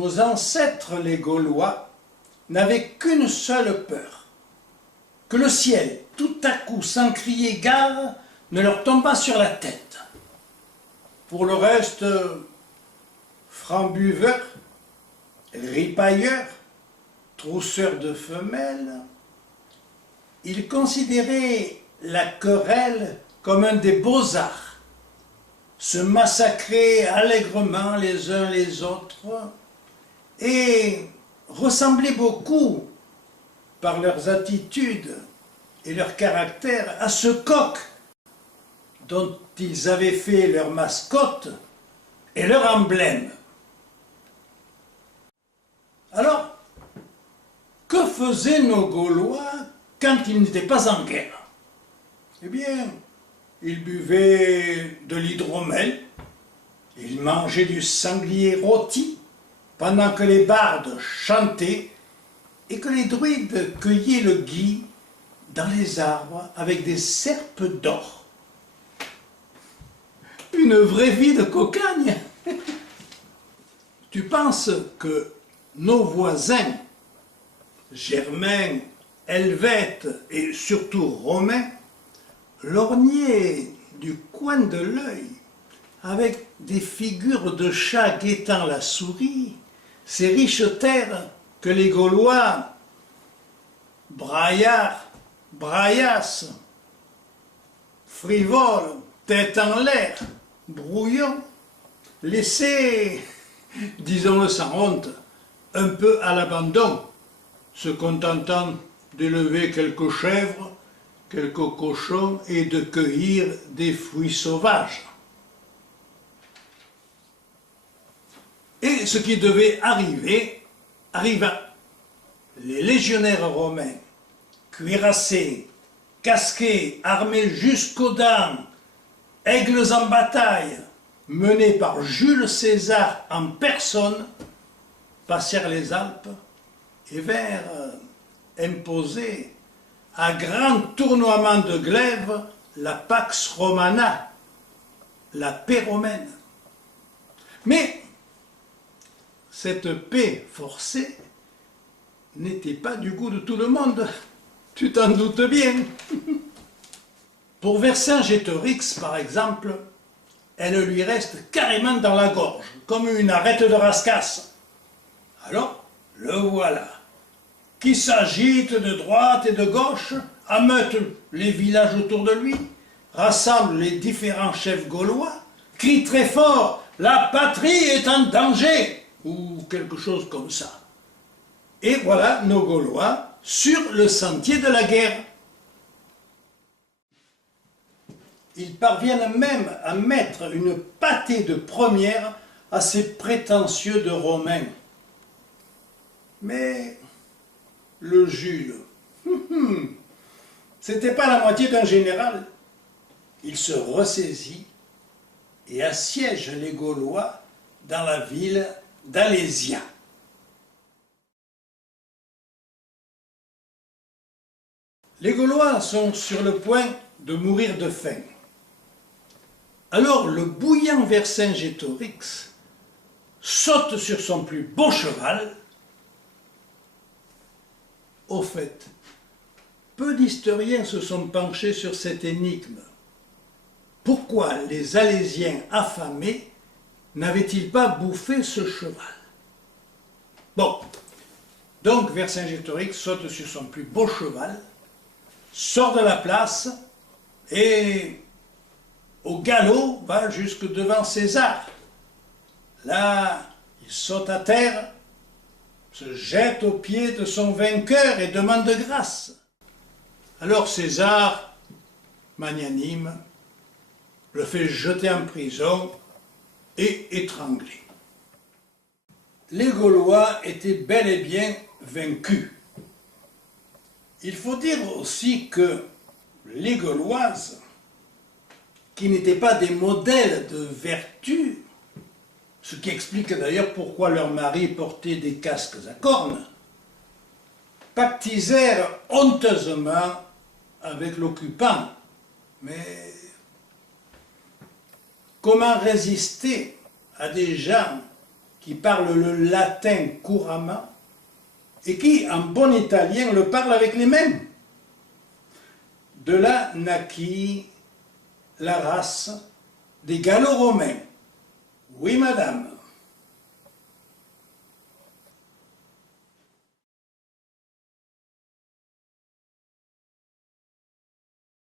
Nos ancêtres les Gaulois n'avaient qu'une seule peur, que le ciel, tout à coup, sans crier gare, ne leur tombât sur la tête. Pour le reste, francs buveurs, ripailleurs, trousseurs de femelles, ils considéraient la querelle comme un des beaux-arts, se massacrer allègrement les uns les autres et ressemblaient beaucoup, par leurs attitudes et leur caractère, à ce coq dont ils avaient fait leur mascotte et leur emblème. Alors, que faisaient nos Gaulois quand ils n'étaient pas en guerre? Eh bien, ils buvaient de l'hydromel, ils mangeaient du sanglier rôti, pendant que les bardes chantaient et que les druides cueillaient le gui dans les arbres avec des serpes d'or. Une vraie vie de cocagne. Tu penses que nos voisins, germains, helvètes et surtout romains, lorgnaient du coin de l'œil, avec des figures de chats guettant la souris, ces riches terres que les Gaulois, braillards, braillasses, frivoles, tête en l'air, brouillons, laissaient, disons-le sans honte, un peu à l'abandon, se contentant d'élever quelques chèvres, quelques cochons et de cueillir des fruits sauvages. Et ce qui devait arriver, arriva. Les légionnaires romains, cuirassés, casqués, armés jusqu'aux dents, aigles en bataille, menés par Jules César en personne, passèrent les Alpes et vinrent imposer à grand tournoiement de glaive la Pax Romana, la paix romaine. Mais cette paix forcée n'était pas du goût de tout le monde, tu t'en doutes bien. Pour Vercingétorix, par exemple, elle lui reste carrément dans la gorge, comme une arête de rascasse. Alors, le voilà, qui s'agite de droite et de gauche, ameute les villages autour de lui, rassemble les différents chefs gaulois, crie très fort « La patrie est en danger !» ou quelque chose comme ça. Et voilà nos Gaulois sur le sentier de la guerre. Ils parviennent même à mettre une pâtée de première à ces prétentieux de Romains. Mais le Jules, c'était pas la moitié d'un général. Il se ressaisit et assiège les Gaulois dans la ville d'Alésia. Les Gaulois sont sur le point de mourir de faim. Alors le bouillant Vercingétorix saute sur son plus beau cheval. Au fait, peu d'historiens se sont penchés sur cette énigme. Pourquoi les Alésiens affamés n'avaient-ils pas bouffé ce cheval? Bon, donc Vercingétorix saute sur son plus beau cheval, sort de la place et au galop va jusque devant César. Là, il saute à terre, se jette aux pieds de son vainqueur et demande grâce. Alors César, magnanime, le fait jeter en prison et étrangler. Les Gaulois étaient bel et bien vaincus. Il faut dire aussi que les Gauloises, qui n'étaient pas des modèles de vertu, ce qui explique d'ailleurs pourquoi leurs maris portaient des casques à cornes, pactisèrent honteusement avec l'occupant. Mais comment résister à des gens qui parlent le latin couramment et qui, en bon italien, le parlent avec les mêmes. De là naquit la race des Gallo-Romains. Oui, madame.